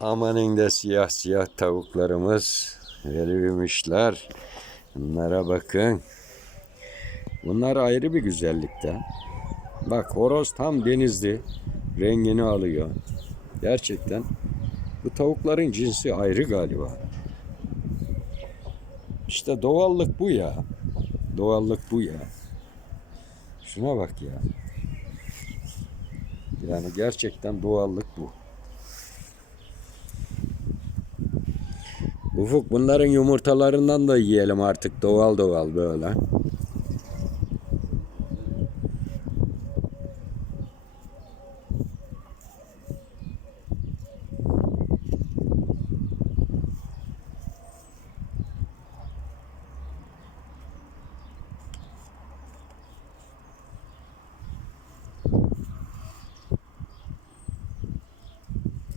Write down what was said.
Amanın da siyah siyah tavuklarımız. Erimişler. Bunlara bakın. Bunlar ayrı bir güzellikte. Bak horoz tam denizli. Rengini alıyor. Gerçekten. Bu tavukların cinsi ayrı galiba. İşte doğallık bu ya. Doğallık bu ya. Şuna bak ya. Yani gerçekten doğallık bu. Ufuk bunların yumurtalarından da yiyelim artık doğal doğal böyle.